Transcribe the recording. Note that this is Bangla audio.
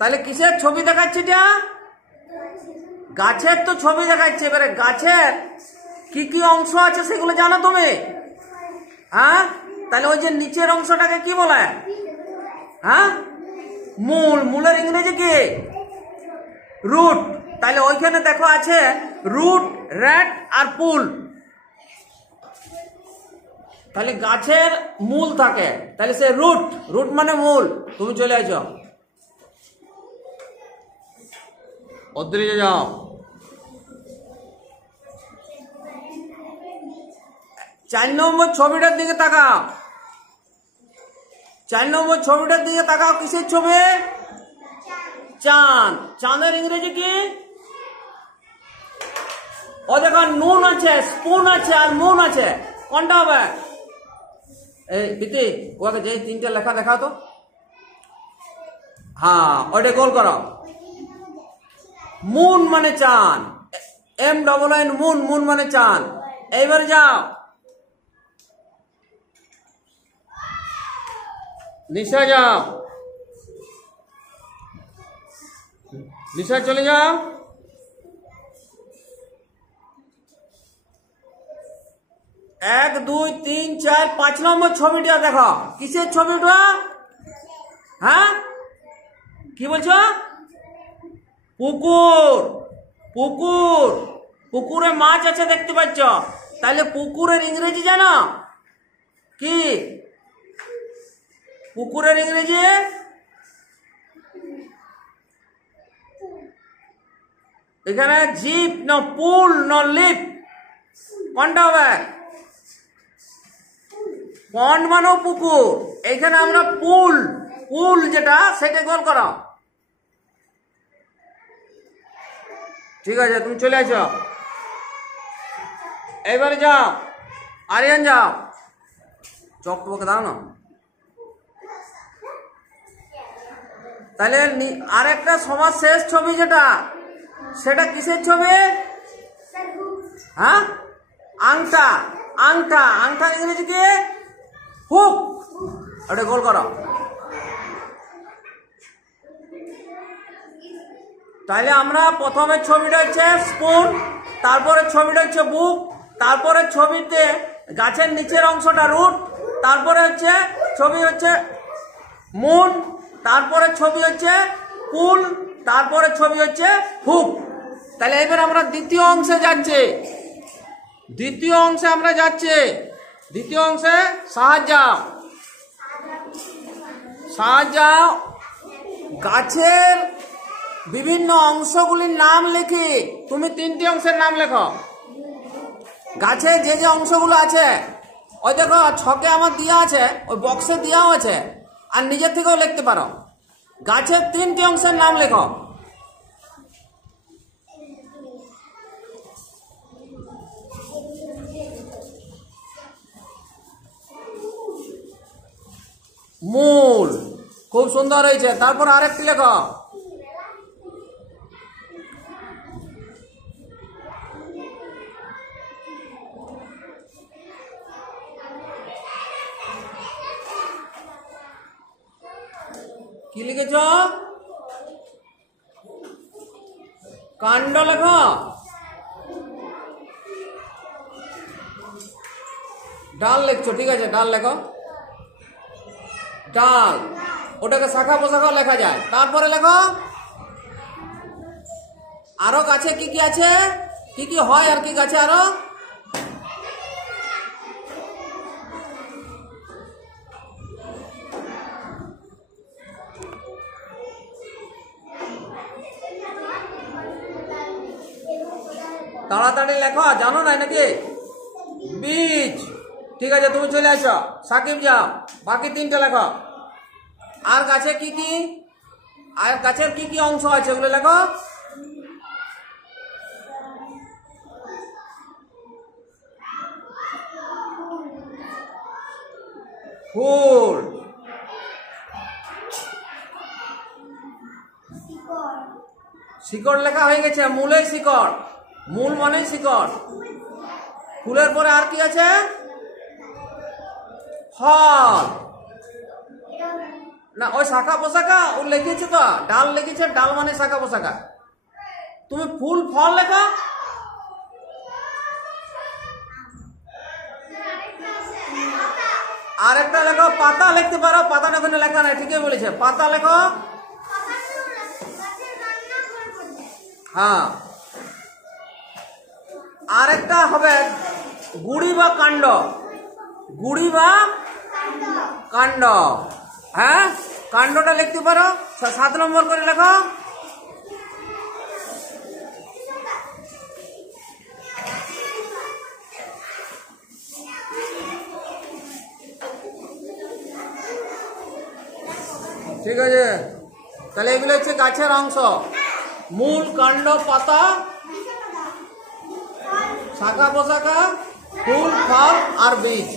তাহলে কিসের ছবি দেখাচ্ছে এটা? গাছের তো ছবি দেখাচ্ছে। এবারে গাছের কি কি অংশ আছে সেগুলো জানো তুমি? হ্যাঁ, তাহলে ওই যে নিচের অংশটাকে কি বলে? হ্যাঁ, মূল। মূলের ইংরেজি কি? রুট। তাহলে ওইখানে দেখো আছে রুট, র্যাট আর পুল। তাহলে গাছের মূল থাকে, তাহলে সে রুট। রুট মানে মূল। তুমি চলে আসো, অদ্রিজে যাও। 4 নম্বর ছবিটার দিকে তাকাও। 4 নম্বর ছবিটার দিকে তাকাও। কিসের ছবি? চাঁদ। চাঁদের ইংরেজি কি? ও দেখো নুন আছে, স্পুন আছে আর মুন আছে। কোনটা হবে? এই বিতি, ওকে যে 3টে লেখা দেখাও তো। হ্যাঁ, ওইটা গোল করো। মুন মানে চাঁদ। MNN moon. মুন মানে চাঁদ। এইবার যাও নিশা, যাও নিশা, চলে যাও। 1 2 3 4 5 নম্বর ছবিটা দেখো। কিসের ছবিটা? হ্যাঁ, কি বলছো? পুকুর। পুকুর। পুকুরে মাছ আছে দেখতে পাচ্ছ। তাহলে পুকুরের ইংরেজি জানো কি? পুকুরের ইংরেজি এখানে জিপ না পুল না লিপ? কোনটা হবে? পন্ড মানে পুকুর। এখানে আমরা পুল। পুল যেটা সেটা গোল করো। ঠিক আছে, তুমি চলে আসো। এবারে যাও আরিয়ান, যাও। চক তোমাকে দাও না। তাহলে আরেকটা সমাজ শেষ ছবি যেটা, সেটা কিসের ছবি? হ্যাঁ, আংটা। আংটা। আংটা ইংরেজি কি? হুক। ওটা গোল করো। তাহলে আমরা প্রথমে ছবিটা হচ্ছে স্পুন, তারপরে ছবিটা হচ্ছে বুক, তারপরে ছবিতে গাছের নিচের অংশটা রুট, তারপরে হচ্ছে ছবি হচ্ছে মুন, তারপরে ছবি হচ্ছে পুল, তারপরে ছবি হচ্ছে হুক। তাহলে এবার আমরা দ্বিতীয় অংশে যাচ্ছি। দ্বিতীয় অংশে আমরা যাচ্ছি। দ্বিতীয় অংশে সাহায্যাও। সাহায্যাও। গাছের বিভিন্ন অংশগুলির নাম লিখি তুমি 3টি অংশের নাম লেখো। গাছে যে যে অংশগুলো আছে, ওই দেখো ছকে আমার দেওয়া আছে, ওই বক্সে দেওয়াও আছে, আর নিজের থেকেও লিখতে পারো। গাছের 3টি অংশের নাম লেখো। মূল। খুব সুন্দর হয়েছে। তারপর আরেকটি লেখো। কি লিখেছ? কাণ্ড লেখো। ডাল লিখছো, ঠিক আছে, ডাল লেখো। ডাল, ওটাকে শাখা পোশাখা লেখা যায়। তারপরে লেখো আরো গাছে কি কি আছে, কি কি হয় আর কি গাছে আরো। তাড়াতাড়ি লেখো, জানো না নাকি? বীজ। ঠিক আছে, তুমি চলে আসো। সাকিব যাও, বাকি 3টে লেখো। আর গাছে কি কি, আর গাছের কি কি অংশ আছে ওগুলো লেখো। ফুল। শিকড় লেখা হয়ে গেছে। মূলের শিকড়। মূল মানে শিকড়। ফুলের পরে আর কি আছে? ফল। না ওই শাখা পোশাকা ও লিখেছে তো, ডাল লিখেছে, ডাল মানে শাখা পোশাকা। তুমি ফুল ফল লেখো। আর একটা লেখো পাতা, লিখতে পারো, পাতাটা ওখানে লেখা নাই, ঠিকই বলেছে, পাতা লেখো। হ্যাঁ, আর একটা হবে গুড়ি বা কাণ্ড, গুড়ি বা কাণ্ড। হ্যাঁ, কাণ্ডটা লিখতে পারো, 7 নম্বর করে লেখো। ঠিক আছে, তাহলে এগুলো হচ্ছে গাছের অংশ, মূল, কাণ্ড, পাতা, শাখা পোশাকা, ফুল, ফল আর বীজ।